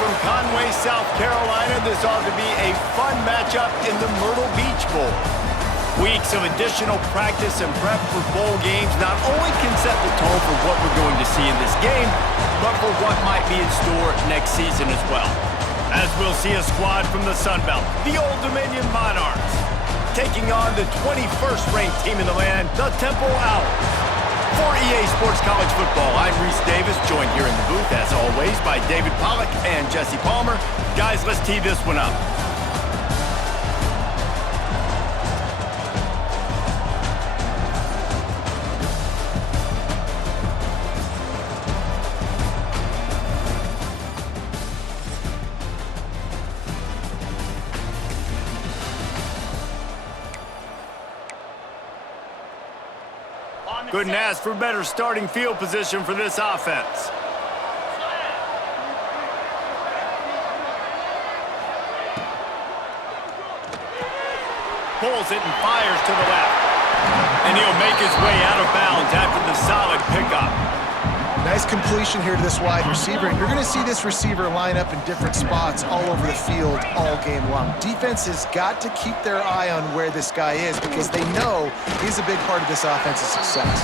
from Conway, South Carolina. This ought to be a fun matchup in the Myrtle Beach Bowl. Weeks of additional practice and prep for bowl games not only can set the tone for what we're going to see in this game, but for what might be in store next season as well. As we'll see a squad from the Sun Belt, the Old Dominion Monarchs, taking on the 21st ranked team in the land, the Temple Owls. For EA Sports College Football, I'm Reese Davis, joined here in the booth, as always, by David Pollack and Jesse Palmer. Guys, let's tee this one up. Couldn't ask for better starting field position for this offense. Pulls it and fires to the left. And he'll make his way out of bounds after the solid pickup. Nice completion here to this wide receiver, and you're going to see this receiver line up in different spots all over the field all game long. Defense has got to keep their eye on where this guy is because they know he's a big part of this offense's success.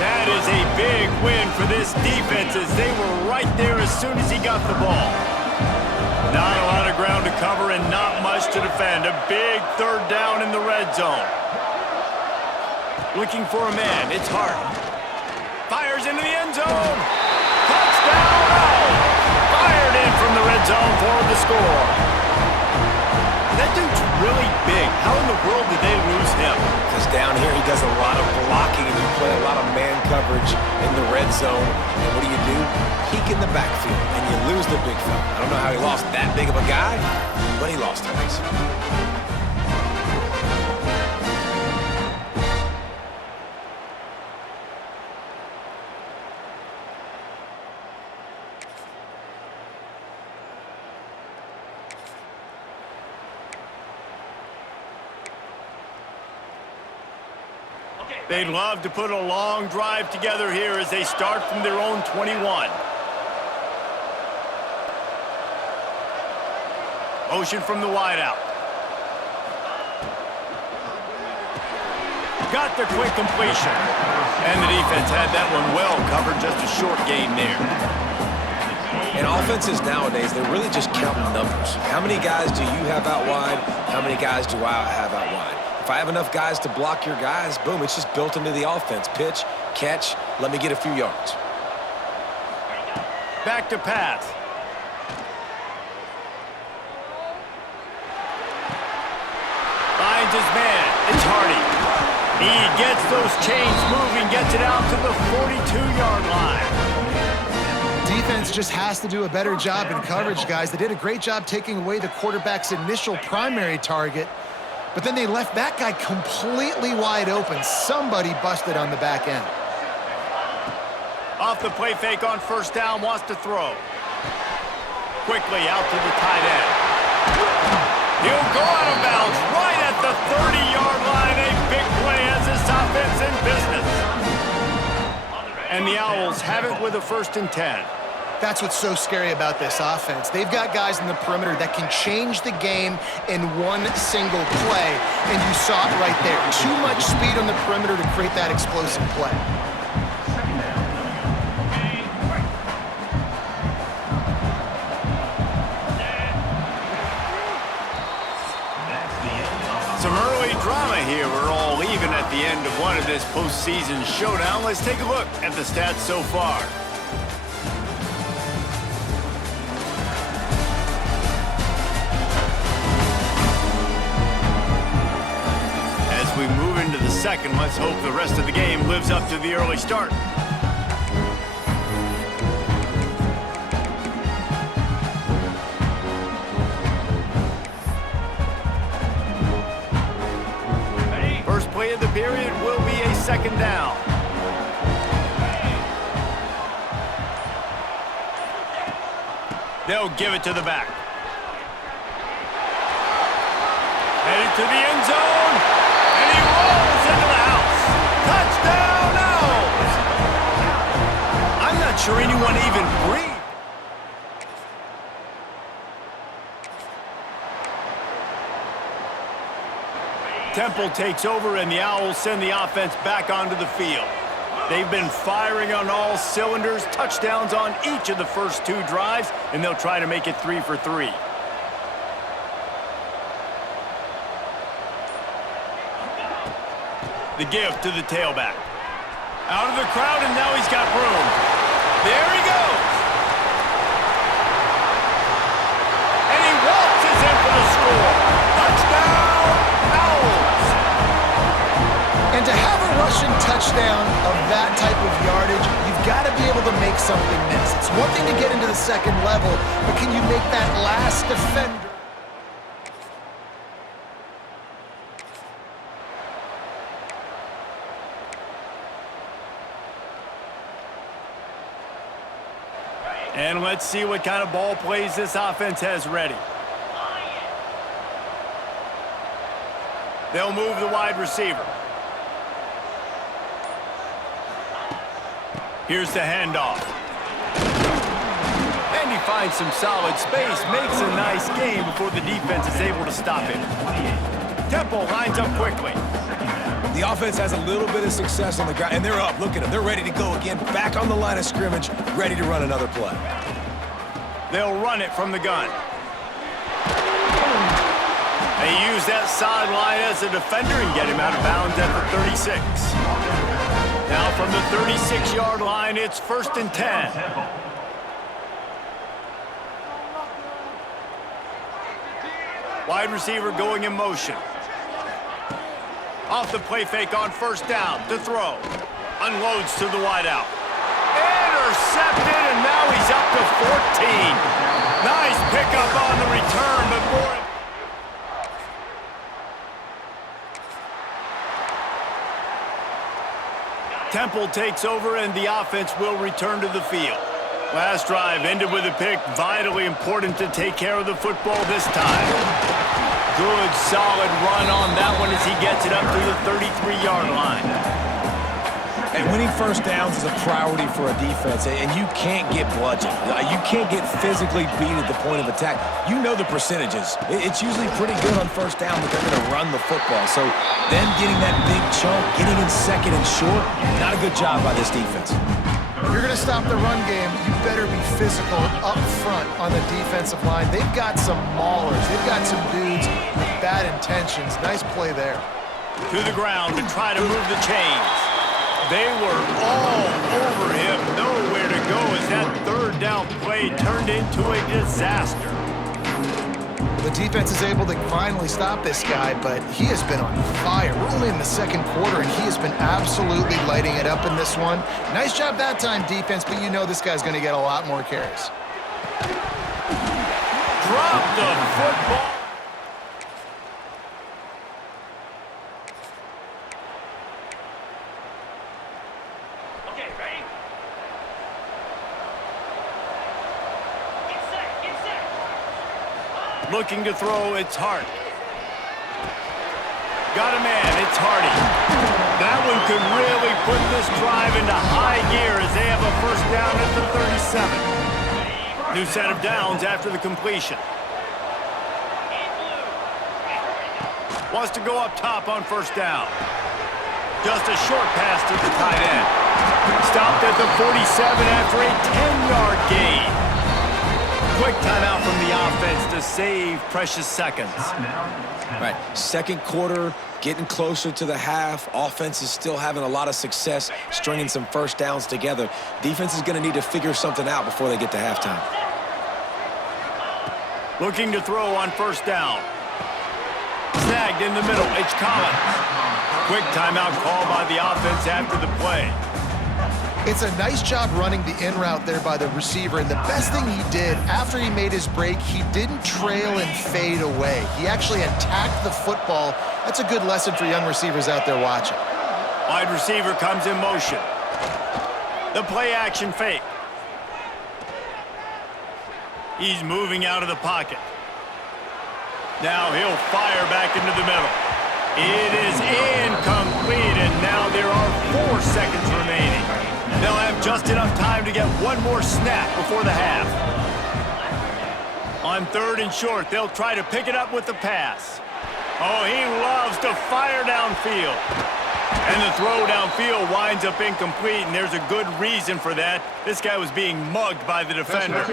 That is a big win for this defense as they were right there as soon as he got the ball. Not a lot of ground to cover and not much to defend. A big third down in the red zone. Looking for a man. It's Hart. Fires into the end zone. Touchdown! Fired in from the red zone for the score. That dude's really big. How in the world did they lose him? Because down here he does a lot of blocking and you play a lot of man coverage in the red zone. And what do? Peek in the backfield and you lose the big fella. I don't know how he lost that big of a guy, but he lost him. They'd love to put a long drive together here as they start from their own 21. Motion from the wideout. Got the quick completion. And the defense had that one well covered, just a short gain there. In offenses nowadays, they're really just counting numbers. How many guys do you have out wide? How many guys do I have out wide? If I have enough guys to block your guys, boom, it's just built into the offense. Pitch, catch, let me get a few yards. Back to pass. Finds his man. It's Hardy. He gets those chains moving, gets it out to the 42-yard line. Defense just has to do a better job in coverage, guys. They did a great job taking away the quarterback's initial primary target, but then they left that guy completely wide open. Somebody busted on the back end. Off the play fake on first down, wants to throw. Quickly out to the tight end. He'll go out of bounds right at the 30-yard line. A big play as this offense in business. And the Owls have it with a 1st and 10. That's what's so scary about this offense. They've got guys in the perimeter that can change the game in one single play, and you saw it right there. Too much speed on the perimeter to create that explosive play. Some early drama here. We're all even at the end of one of this postseason showdown. Let's take a look at the stats so far. As we move into the second, let's hope the rest of the game lives up to the early start. First play of the period will be a 2nd down. They'll give it to the back. Headed to the end zone, and he rolls into the house. Touchdown, Owls! I'm not sure anyone even breathed. Temple takes over, and the Owls send the offense back onto the field. They've been firing on all cylinders, touchdowns on each of the first 2 drives, and they'll try to make it 3 for 3. The give to the tailback. Out of the crowd, and now he's got room. There he goes. And he waltzes in for the score. Touchdown, Owls. And to have a rushing touchdown of that type of yardage, you've got to be able to make something miss. It's one thing to get into the second level, but can you make that last defender? And let's see what kind of ball plays this offense has ready. They'll move the wide receiver. Here's the handoff. And he finds some solid space, makes a nice gain before the defense is able to stop him. Temple lines up quickly. The offense has a little bit of success on the ground, and they're up. Look at them. They're ready to go again, back on the line of scrimmage, ready to run another play. They'll run it from the gun. They use that sideline as a defender and get him out of bounds at the 36. Now from the 36-yard line, it's 1st and 10. Wide receiver going in motion. Off the play fake on 1st down to throw. Unloads to the wideout. Intercepted, and now he's up to 14. Nice pickup on the return, but more. Temple takes over, and the offense will return to the field. Last drive ended with a pick. Vitally important to take care of the football this time. Good, solid run on that one as he gets it up to the 33-yard line. And winning first downs is a priority for a defense, and you can't get bludgeoned. You can't get physically beat at the point of attack. You know the percentages. It's usually pretty good on first down, but they're going to run the football. So them getting that big chunk, getting in second and short, not a good job by this defense. If you're going to stop the run game, you better be physical up front on the defensive line. They've got some maulers. They've got some dudes with bad intentions. Nice play there. To the ground to try to move the chains. They were all over him. Nowhere to go as that 3rd down play turned into a disaster. The defense is able to finally stop this guy, but he has been on fire. We're only in the 2nd quarter, and he has been absolutely lighting it up in this one. Nice job that time, defense, but you know this guy's going to get a lot more carries. Drop the football. Okay, ready? Get set. Looking to throw, it's Hart. Got a man, it's Hardy. That one could really put this drive into high gear as they have a 1st down at the 37. New set of downs after the completion. Wants to go up top on 1st down. Just a short pass to the tight end. Stopped at the 47 after a 10-yard gain. Quick timeout from the offense to save precious seconds. Right, 2nd quarter, getting closer to the half. Offense is still having a lot of success stringing some 1st downs together. Defense is going to need to figure something out before they get to halftime. Looking to throw on 1st down. Snagged in the middle, it's Collins. Quick timeout call by the offense after the play. It's a nice job running the in route there by the receiver, and the best thing he did after he made his break, he didn't trail and fade away. He actually attacked the football. That's a good lesson for young receivers out there watching. Wide receiver comes in motion. The play action fake. He's moving out of the pocket. Now he'll fire back into the middle. It is incomplete, and now there are 4 seconds remaining. They'll have just enough time to get one more snap before the half. On 3rd and short, they'll try to pick it up with the pass. Oh, he loves to fire downfield. And the throw downfield winds up incomplete, and there's a good reason for that. This guy was being mugged by the defender.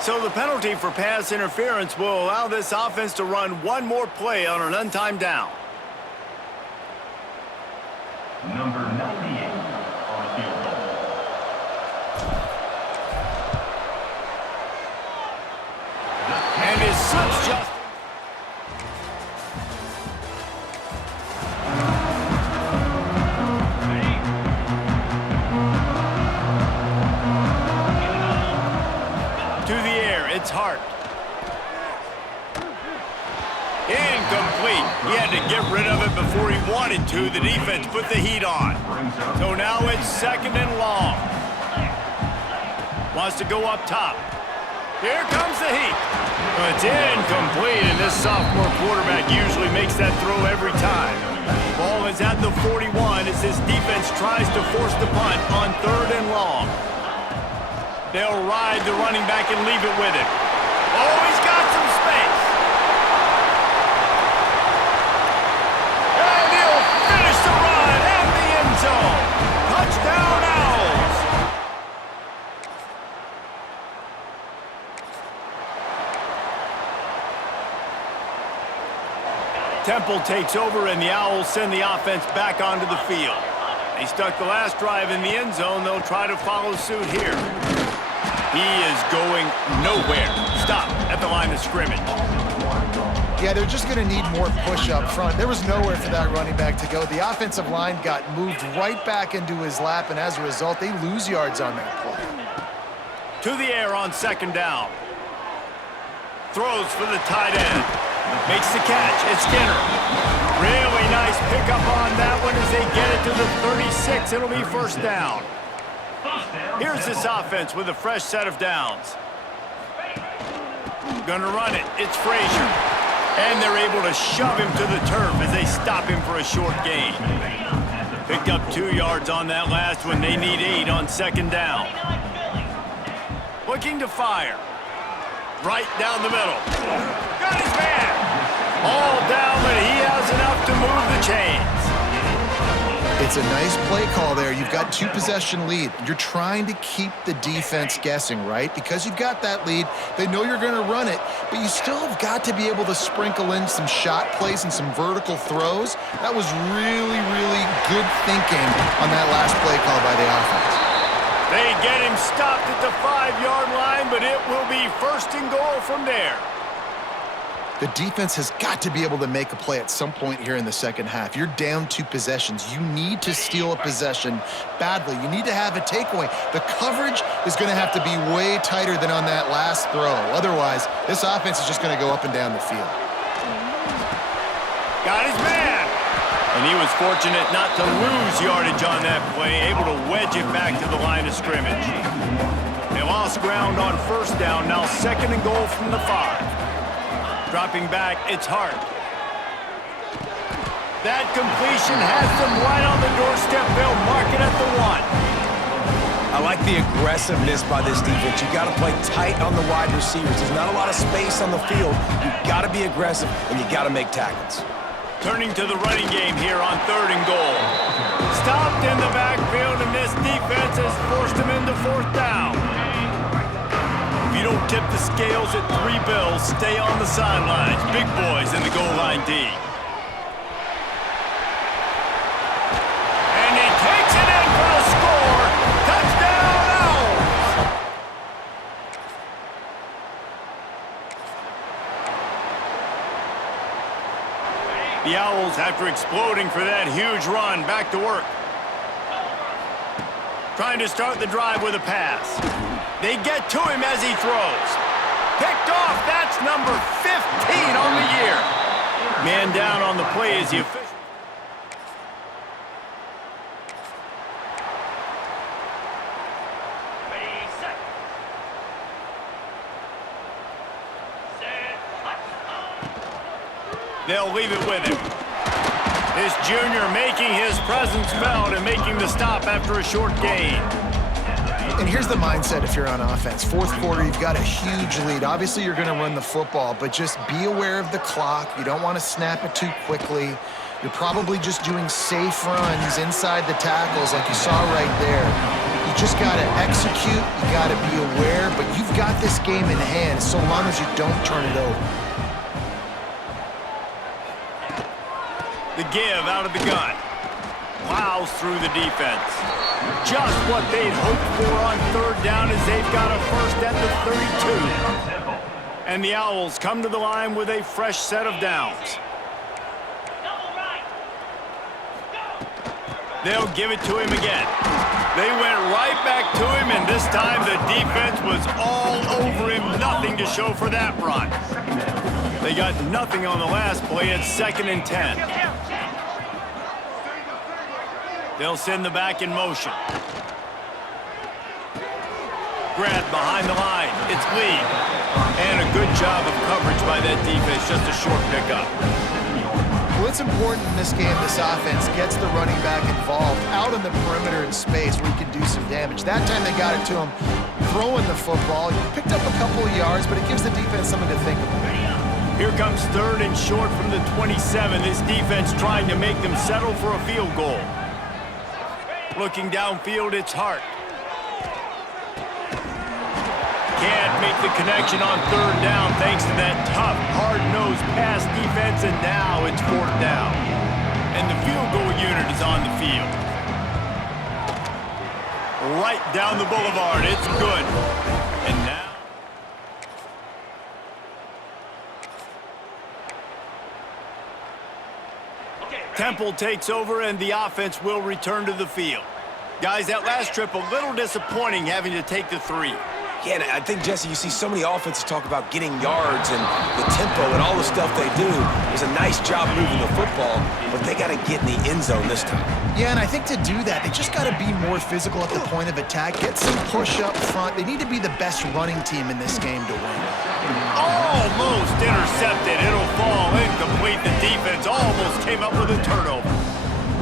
So the penalty for pass interference will allow this offense to run one more play on an untimed down. Number 98 on the field goal. And his son's just... To the air, it's Hart. Incomplete. He had to get rid of it before he wanted to. The defense put the heat on. So now it's second and long. Wants to go up top. Here comes the heat. It's incomplete, and this sophomore quarterback usually makes that throw every time. Ball is at the 41 as this defense tries to force the punt on third and long. They'll ride the running back and leave it with him. Oh, he's got some space. And he'll finish the run and the end zone. Touchdown, Owls. Temple takes over, and the Owls send the offense back onto the field. They stuck the last drive in the end zone. They'll try to follow suit here. He is going nowhere. Stop at the line of scrimmage. Yeah, they're just going to need more push up front. There was nowhere for that running back to go. The offensive line got moved right back into his lap, and as a result, they lose yards on that play. To the air on second down. Throws for the tight end. Makes the catch. It's Skinner. Really nice pickup on that one as they get it to the 36. It'll be first down. Here's this offense with a fresh set of downs. Gonna run it. It's Frazier. And they're able to shove him to the turf as they stop him for a short gain. Picked up 2 yards on that last one. They need 8 on second down. Looking to fire. Right down the middle. Got his man. All down, but he has enough to move the chains. It's a nice play call there. You've got 2-possession lead. You're trying to keep the defense guessing, right? Because you've got that lead, they know you're going to run it, but you still have got to be able to sprinkle in some shot plays and some vertical throws. That was really, really good thinking on that last play call by the offense. They get him stopped at the 5-yard line, but it will be first and goal from there. The defense has got to be able to make a play at some point here in the second half. You're down 2 possessions. You need to steal a possession badly. You need to have a takeaway. The coverage is going to have to be way tighter than on that last throw. Otherwise, this offense is just going to go up and down the field. Got his man. And he was fortunate not to lose yardage on that play, able to wedge it back to the line of scrimmage. They lost ground on first down, now second and goal from the 5. Dropping back, it's Hart. That completion has them right on the doorstep. They'll mark it at the 1. I like the aggressiveness by this defense. You got to play tight on the wide receivers. There's not a lot of space on the field. You got to be aggressive, and you got to make tackles. Turning to the running game here on third and goal. Stopped in the backfield, and this defense has forced him into fourth down. If you don't tip the scales at 3 bills, stay on the sidelines. Big boys in the goal line D. And he takes it in for a score. Touchdown, Owls! The Owls, after exploding for that huge run, back to work. Trying to start the drive with a pass. They get to him as he throws. Picked off. That's number 15 on the year. Man down on the play as the official. Ready, set. Set. They'll leave it with him. This junior making his presence felt and making the stop after a short gain. And here's the mindset if you're on offense. Fourth quarter, you've got a huge lead. Obviously, you're going to run the football, but just be aware of the clock. You don't want to snap it too quickly. You're probably just doing safe runs inside the tackles like you saw right there. You just got to execute. You got to be aware, but you've got this game in hand so long as you don't turn it over. The give out of the gun. Plows through the defense. Just what they'd hoped for on third down as they've got a first at the 32. And the Owls come to the line with a fresh set of downs. They'll give it to him again. They went right back to him, and this time the defense was all over him. Nothing to show for that run. They got nothing on the last play. It's 2nd and 10. They'll send the back in motion. Grab behind the line. It's Lee. And a good job of coverage by that defense. Just a short pickup. Well, it's important in this game this offense gets the running back involved out on the perimeter in space where he can do some damage. That time they got it to him throwing the football. He picked up a couple of yards, but it gives the defense something to think about. Here comes 3rd and short from the 27. This defense trying to make them settle for a field goal. Looking downfield, it's Hart. Can't make the connection on 3rd down thanks to that tough, hard-nosed pass defense, and now it's 4th down. And the field goal unit is on the field. Right down the boulevard, it's good. And now... Temple takes over, and the offense will return to the field. Guys, that last trip, a little disappointing having to take the 3. Yeah, and I think, Jesse, you see so many offenses talk about getting yards and the tempo and all the stuff they do. It was a nice job moving the football, but they got to get in the end zone this time. Yeah, and I think to do that, they just got to be more physical at the point of attack, get some push up front. They need to be the best running team in this game to win. Almost intercepted. It'll fall incomplete. The defense almost came up with a turnover.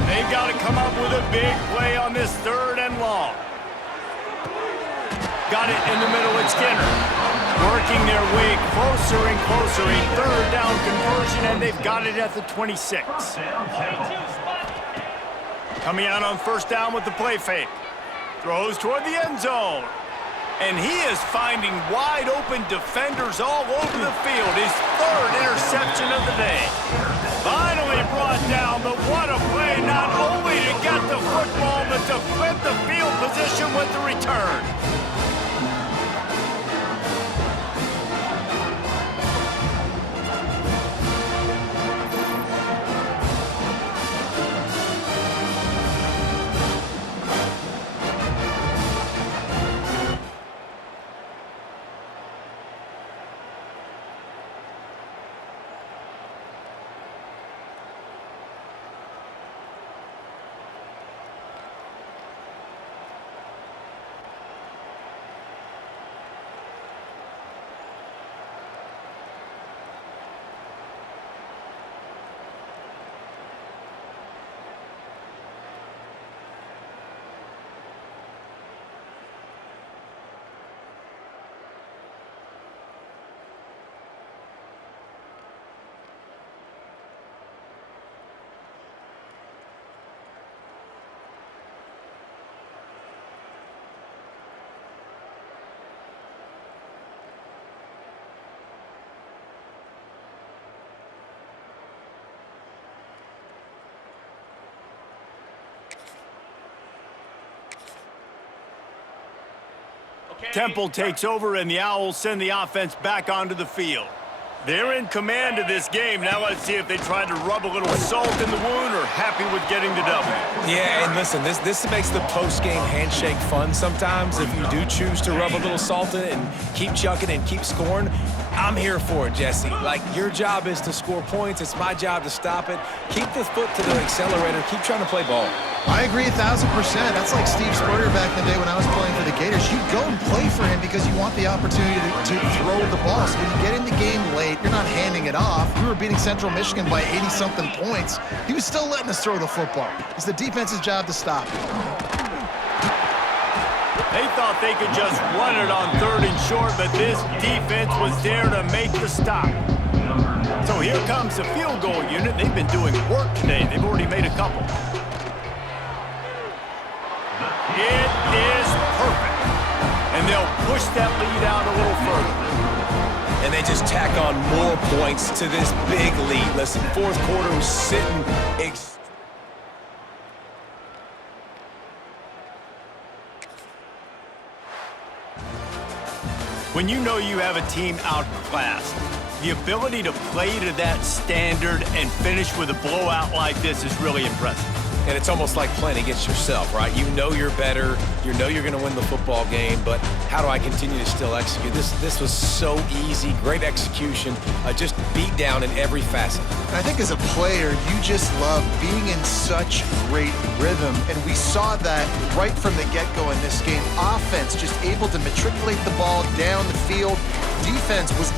They've got to come up with a big play on this 3rd and long. Got it in the middle with Skinner. Working their way closer and closer. A 3rd down conversion, and they've got it at the 26. Coming out on 1st down with the play fake. Throws toward the end zone. And he is finding wide open defenders all over the field. His 3rd interception of the day. Finally brought down, but what a play. Not only to get the football, but to flip the field position with the return. Temple takes over, and the Owls send the offense back onto the field. They're in command of this game. Now let's see if they try to rub a little salt in the wound or happy with getting the W. Yeah, and listen, this makes the post-game handshake fun sometimes. If you do choose to rub a little salt in it and keep chucking and keep scoring, I'm here for it, Jesse. Like, your job is to score points. It's my job to stop it. Keep the foot to the accelerator. Keep trying to play ball. I agree 1,000%. That's like Steve Spurrier back in the day when I was playing for the Gators. You go and play for him because you want the opportunity to throw the ball. So when you get in the game late, you're not handing it off. We were beating Central Michigan by 80-something points. He was still letting us throw the football. It's the defense's job to stop it. They thought they could just run it on 3rd and short, but this defense was there to make the stop. So here comes the field goal unit. They've been doing work today. They've already made a couple. It is perfect. And they'll push that lead out a little further. And they just tack on more points to this big lead. Listen, fourth quarter was sitting. When you know you have a team outclassed, the ability to play to that standard and finish with a blowout like this is really impressive. And it's almost like playing against yourself, right? You know you're better. You know you're going to win the football game, but how do I continue to still execute? This was so easy, great execution, just beat down in every facet. I think as a player, you just love being in such great rhythm, and we saw that right from the get-go in this game. Offense just able to matriculate the ball down the field. Defense was